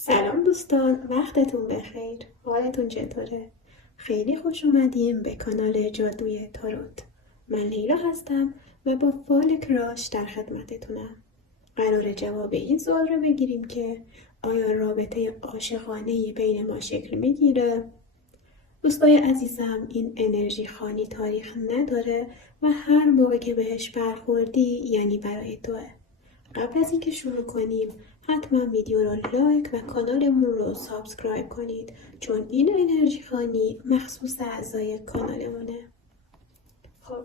سلام دوستان، وقتتون بخیر. حالتون چطوره؟ خیلی خوش اومدیم به کانال جادوی تاروت. من لیلا هستم و با فال کراش در خدمتتونم. قراره جواب این سوال رو بگیریم که آیا رابطه عاشقانه‌ای بین ما شکل میگیره؟ دوستای عزیزم، این انرژی خانی تاریخ نداره و هر موقع که بهش برخوردی یعنی برای توه. قبل از اینکه شروع کنیم حتما ویدیو رو لایک و کانالمون رو سابسکرایب کنید، چون این انرژی خانی مخصوص اعضای کانالمونه. خب،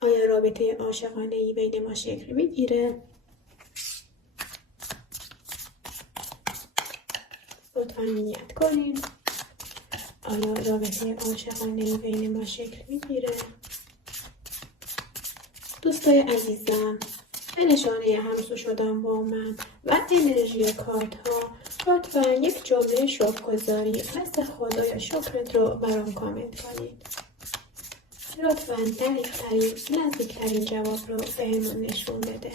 آیا رابطه عاشقانه‌ای بین ما شکل میگیره؟ لطفا نیت کنید. آیا رابطه عاشقانه‌ای بین ما شکل میگیره؟ دوستای عزیزم، به نشانه همسو شدن با من و انرژی کارت ها لطفا یک جمله شکرگزاری مثل خدایا شکرت رو برام کامنت کنید. لطفا دقیق‌ترین نزدیکترین جواب رو بهمون نشون بده.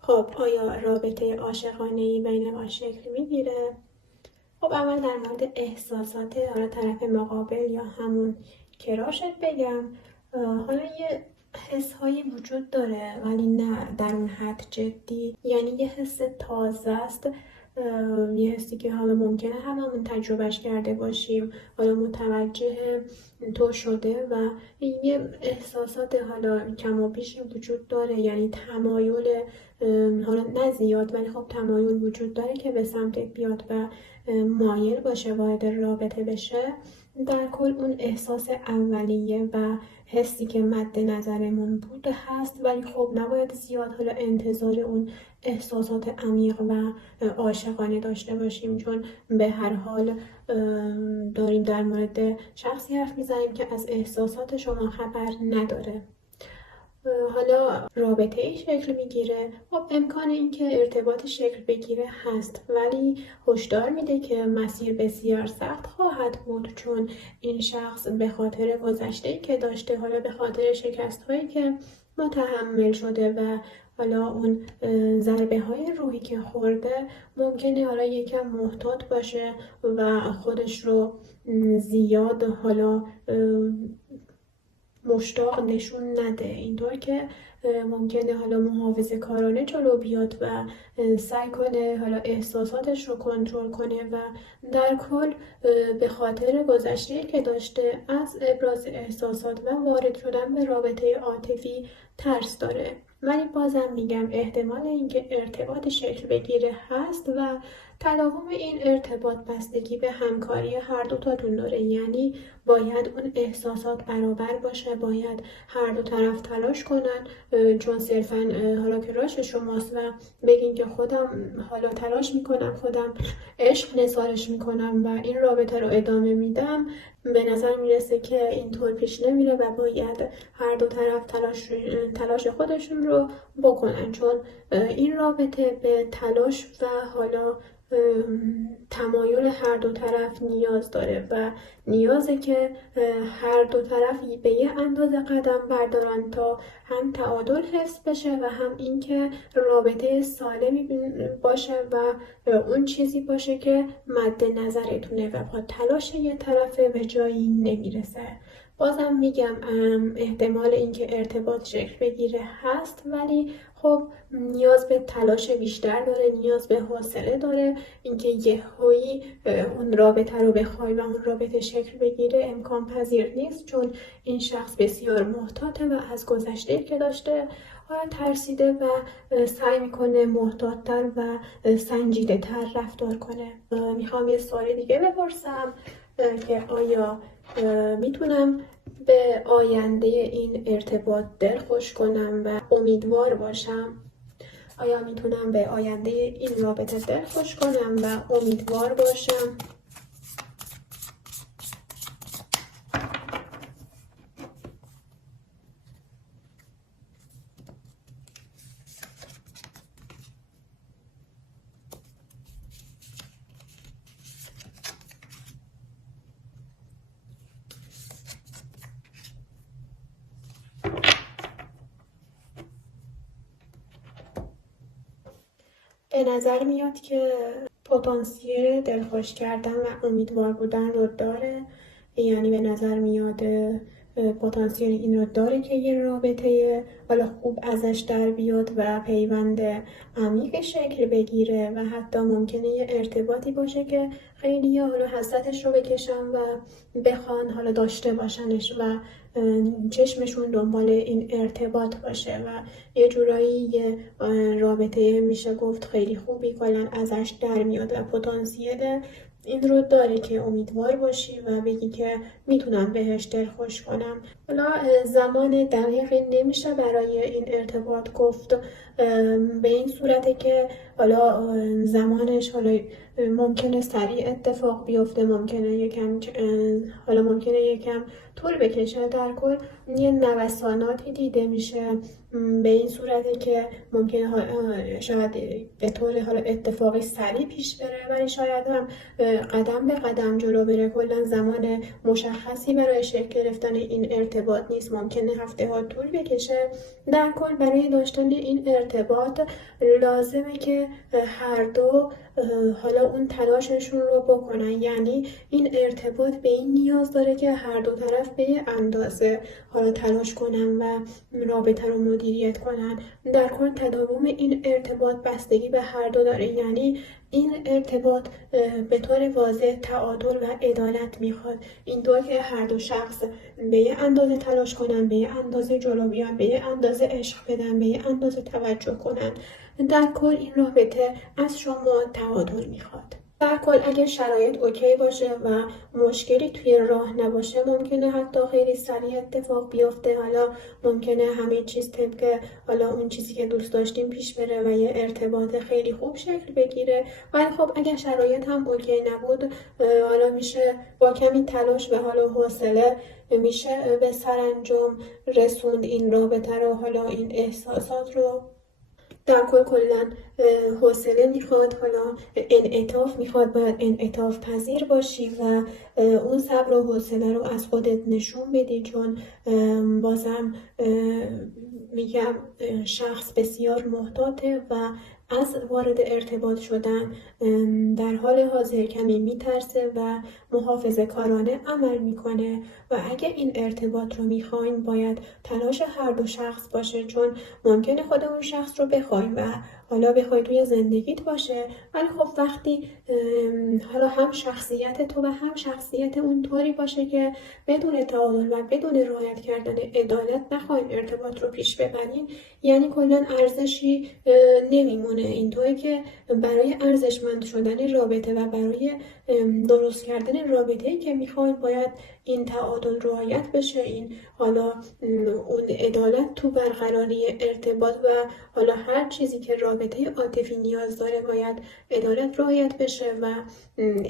خب، آیا رابطه عاشقانه‌ای بین ما شکل میگیره؟ خب، اول در مورد احساسات حالا طرف مقابل یا همون کراشت بگم. حالا یه حس هایی وجود داره ولی نه در اون حد جدی، یعنی یه حس تازه است، یه حسی که حالا ممکنه هممون تجربهش کرده باشیم، حالا متوجه تو شده و یه احساسات حالا کم و بیشی وجود داره، یعنی تمایل، حالا نه زیاد ولی خب تمایل وجود داره که به سمتت بیاد و مایل باشه وارد رابطه بشه. در کل اون احساس اولیه و حسی که مد نظرمون بوده هست، ولی خب نباید زیاد حالا انتظار اون احساسات عمیق و عاشقانه داشته باشیم، چون به هر حال داریم در مورد شخصی حرف میزنیم که از احساسات شما خبر نداره. حالا رابطه ای شکل میگیره، خب امکان اینکه ارتباط شکل بگیره هست، ولی هشدار میده که مسیر بسیار سخت خواهد بود، چون این شخص به خاطر گذشته‌ای که داشته، حالا به خاطر شکست هایی که متحمل شده و حالا اون ضربه های روحی که خورده، ممکنه حالا یکم محتاط باشه و خودش رو زیاد حالا مشتاق نشون نده، اینطور که ممکنه حالا محافظه کارانه جلو بیاد و سعی کنه حالا احساساتش رو کنترل کنه و در کل به خاطر گذشته‌ای که داشته از ابراز احساسات و وارد شدن به رابطه عاطفی ترس داره. ولی بازم میگم احتمال اینکه ارتباط شکل بگیره هست و تداوم این ارتباط بستگی به همکاری هر دوتاتون داره، یعنی باید اون احساسات برابر باشه، باید هر دو طرف تلاش کنن، چون صرفا حالا که راش شماست و بگین که خودم حالا تلاش میکنم، خودم عشق نثارش میکنم و این رابطه رو ادامه میدم، به نظر میرسه که اینطور پیش نمیره و باید هر دو طرف تلاش خودشون رو بکنن، چون این رابطه به تلاش و حالا تمایل هر دو طرف نیاز داره و نیازه که هر دو طرف به یه اندازه قدم بردارن تا هم تعادل حفظ بشه و هم اینکه رابطه سالمی باشه و اون چیزی باشه که مد نظرتونه و با تلاش یه طرفه به جایی نمیرسه. بازم میگم احتمال اینکه ارتباط شکل بگیره هست، ولی خب نیاز به تلاش بیشتر داره، نیاز به حوصله داره. اینکه یهویی اون رابطه رو بخوای و اون رابطه شکل بگیره امکان پذیر نیست، چون این شخص بسیار محتاطه و از گذشته که داشته ترسیده و سعی میکنه محتاط‌تر و سنجیده تر رفتار کنه. میخوام یه سوال دیگه بپرسم که آیا میتونم به آینده این ارتباط دلخوش کنم و امیدوار باشم؟ آیا میتونم به آینده این رابطه دلخوش کنم و امیدوار باشم. به نظر میاد که پتانسیل دلخوش کردن و امیدوار بودن رو داره، یعنی به نظر میاد پتانسیل این رو داره که یه رابطه حالا خوب ازش در بیاد و پیوند عمیق شکل بگیره و حتی ممکنه یه ارتباطی باشه که خیلی حالا حسرتش رو بکشن و بخوان حالا داشته باشنش و چشمشون دنبال این ارتباط باشه و یه جورایی یه رابطه میشه گفت خیلی خوبی کلا ازش در میاد و پتانسیل این رو داره که امیدوار باشی و بگی که میتونم بهش دلخوش کنم. حالا زمان دقیقی نمیشه برای این ارتباط گفت، به این صورته که حالا زمانش حالا ممکنه سریع اتفاق بیفته، ممکنه یکم طول بکشه. در کل یه نوساناتی دیده میشه به این صورته که ممکنه شاید به طور حالا اتفاقی سریع پیش بره ولی شاید هم قدم به قدم جلو بره. کلا زمان مشخصی برای شکل گرفتن این ارتباط نیست، ممکنه هفته ها طول بکشه. در کل برای داشتن این ارتباط لازمه که هر دو حالا اون تلاششون رو بکنن، یعنی این ارتباط به این نیاز داره که هر دو طرف به یه اندازه حالا تلاش کنن و رابطه رو مدیریت کنن. در کل تداوم این ارتباط بستگی به هر دو داره، یعنی این ارتباط به طور واضح تعادل و عدالت میخواد، اینطور که هر دو شخص به یه اندازه تلاش کنن، به یه اندازه جلو بیان، به یه اندازه عشق بدن، به یه اندازه توجه کنن. در کل این رابطه از شما تعادل میخواد. در کل اگه شرایط اوکی باشه و مشکلی توی راه نباشه ممکنه حتی خیلی سریع اتفاق بیفته. حالا ممکنه همه چیز طبق حالا اون چیزی که دوست داشتیم پیش بره و یه ارتباط خیلی خوب شکل بگیره. ولی خب اگه شرایط هم اوکی نبود حالا میشه با کمی تلاش و حالا حوصله میشه به سرانجام رسوند این رابطه رو، حالا این احساسات رو. در کلا حوصله میخواد، حالا انعطاف میخواد، باید انعطاف پذیر باشی و اون صبر و حوصله رو از خودت نشون بدی، چون بازم میگم شخص بسیار محتاطه و از وارد ارتباط شدن در حال حاضر کمی میترسه و محافظه کارانه عمل میکنه و اگه این ارتباط رو میخواین باید تلاش هر دو شخص باشه، چون ممکنه خود اون شخص رو بخواین و حالا بخوای توی زندگیت باشه ولی خب وقتی حالا هم شخصیت تو و هم شخصیت اون طوری باشه که بدون تعادل و بدون رعایت کردن عدالت نخواین ارتباط رو پیش ببرین، یعنی کلا ارزشی نمیمونه. اینطوری که برای ارزشمند شدن رابطه و برای درست کردن رابطه‌ای که میخواین باید این تعادل رعایت بشه، این حالا اون عدالت تو برقراری ارتباط و حالا هر چیزی که رابطه عاطفی نیاز داره باید عدالت رعایت بشه و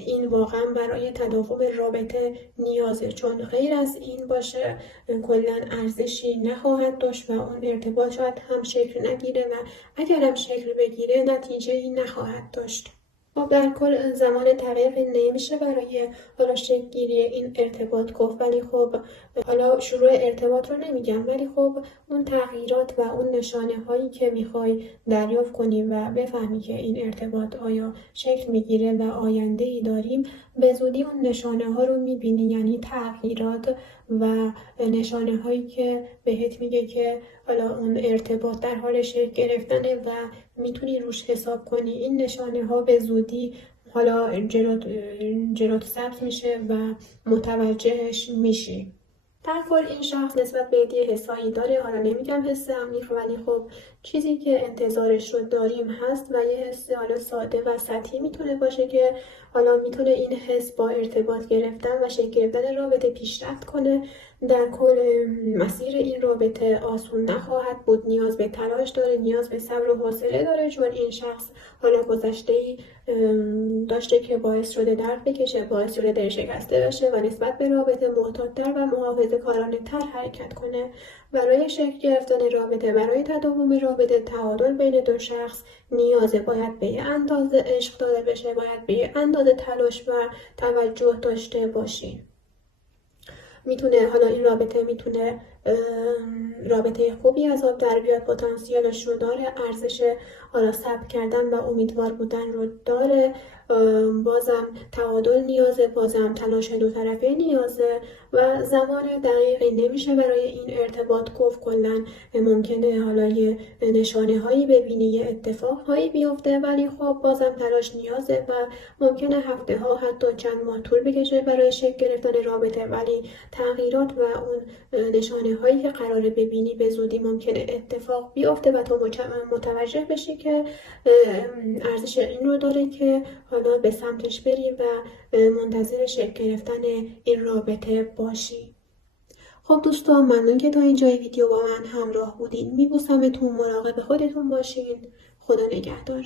این واقعا برای تداوم رابطه نیازه، چون غیر از این باشه کلا ارزشی نخواهد داشت و اون ارتباط شاید هم شکل نگیره و اگر هم شکل بگیره نتیجه‌ای نخواهد داشت. خب در کل زمان دقیقی نمیشه برای حالا شکل گیری این ارتباط گفت، ولی خب حالا شروع ارتباط رو نمیگم، ولی خب اون تغییرات و اون نشانه هایی که میخوای دریافت کنی و بفهمی که این ارتباط آیا شکل میگیره و آینده ای داریم، به زودی اون نشانه ها رو میبینی، یعنی تغییرات و نشانه هایی که بهت میگه که حالا اون ارتباط در حال شکل گرفتنه و میتونی روش حساب کنی. این نشانه ها به زودی حالا جلوت ثبت میشه و متوجهش میشی. در کل این شخص نسبت به یه حسایی داره، حالا نمیگم حس عمیق ولی خب چیزی که انتظارش رو داریم هست و یه حس حالا ساده و سطحی میتونه باشه که حالا میتونه این حس با ارتباط گرفتن و شکل گرفتن رابطه پیشرفت کنه. در کل مسیر این رابطه آسون نخواهد بود، نیاز به تلاش داره، نیاز به صبر و حوصله داره، چون این شخص حالا گذشته‌ای داشته که باعث شده درد بکشه، باعث شده دل شکسته بشه و نسبت به رابطه محتاط‌تر و محافظه‌کارانه‌تر حرکت کنه. برای شکل گرفتن رابطه، برای تداوم رابطه، تعادل بین دو شخص نیازه، باید به یه اندازه عشق داده بشه، باید به یه اندازه تلاش و توجه داشته باشین. میتونه حالا این رابطه میتونه رابطه خوبی از آب در بیاد، پتانسیلش رو داره، ارزش حالا صبر کردن و امیدوار بودن رو داره، بازم تعادل نیازه، بازم تلاش دو طرفه نیازه و زمان دقیقی نمیشه برای این ارتباط گفت. کلا ممکنه حالا یه نشانه هایی ببینی، یه اتفاق هایی بیفته، ولی خب بازم تلاش نیازه و ممکنه هفته ها حتی چند ماه طول بکشه برای شکل گرفتن رابطه، ولی تغییرات و اون نشانه هایی که قراره ببینی به زودی ممکنه اتفاق بیفته و تو متوجه بشی که ارزش این رو داره که حالا به سمتش بری و منتظر شکل گرفتن این رابطه باشی. خب دوستان، ممنون که تا اینجای ویدیو با من همراه بودین. میبوسمتون، مراقب خودتون باشین. خدا نگهدار.